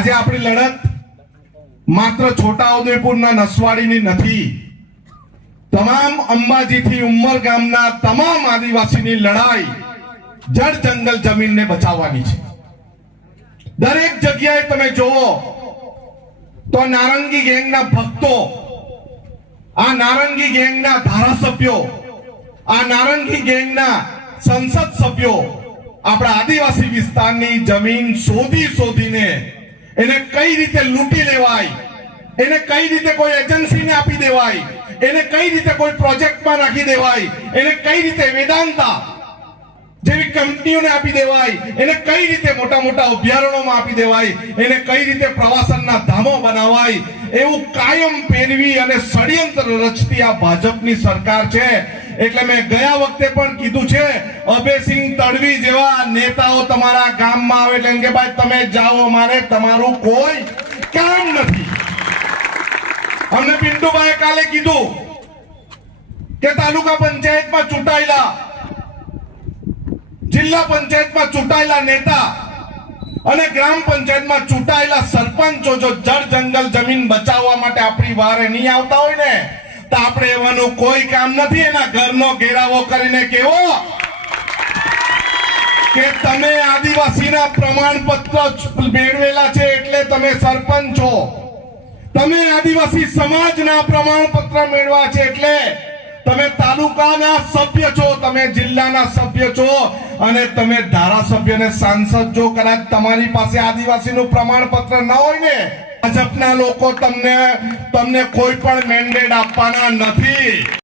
આજે આપણી લડત માત્ર છોટાઉદેપુરના નસવાડીની નથી, તમામ અંબાજીથી ઉમરગામના તમામ આદિવાસીની લડાઈ જળ જંગલ જમીનને બચાવવાની છે। દરેક જગ્યાએ તમે જોવો તો નારંગી ગેંગના ભક્તો, આ નારંગી ગેંગના ધારાસભ્યો, આ નારંગી ગેંગના સંસદ સભ્યો આપણા આદિવાસી વિસ્તારની જમીન શોધીને એને કઈ રીતે લૂંટી લેવાય, એને કઈ રીતે કોઈ એજન્સીને આપી દેવાય, એને કઈ રીતે કોઈ પ્રોજેક્ટમાં નાખી દેવાય, એને કઈ રીતે વેદાંતા જેવી કંપનીઓને આપી દેવાય, એને કઈ રીતે મોટા મોટા અભયારણ્યોમાં આપી દેવાય, એને કઈ રીતે પ્રવાસનના ધામો બનાવાય, એવું કાયમ પેરવી અને ષડયંત્ર રચતી આ ભાજપની સરકાર છે। એટલે મેં ગયા વખતે પણ કીધું છે, અભયસિંહ તડવી જેવા નેતાઓ તમારા ગામમાં આવે એટલે કે ભાઈ તમે જાઓ, અમારે તમારું કોઈ કામ નથી। અમને પિન્ટુભાઈએ કાલે કીધું કે તાલુકા પંચાયતમાં ચૂંટાયેલા, જિલ્લા પંચાયતમાં ચૂંટાયેલા નેતા અને ગ્રામ પંચાયતમાં ચૂંટાયેલા સરપંચો જો જળ જંગલ જમીન બચાવવા માટે આપણી વારે નહીં આવતા હોય ને તો આપણે એવાનું કોઈ કામ નથી। એના ઘરનો ઘેરાવો કરીને કેવો કે તમે આદિવાસીના પ્રમાણપત્ર મેળવેલા છે એટલે તમે સરપંચ છો, તમે આદિવાસી સમાજના પ્રમાણપત્ર મેળવ્યા છે એટલે તમે તાલુકાના સભ્ય છો, તમે જિલ્લાના સભ્ય છો અને તમે ધારાસભ્ય અને સાંસદ છો। કદાચ તમારી પાસે આદિવાસીનું પ્રમાણપત્ર ન હોય ને, ભાજપના લોકો તમને કોઈ પણ મેન્ડેટ આપવાના નથી।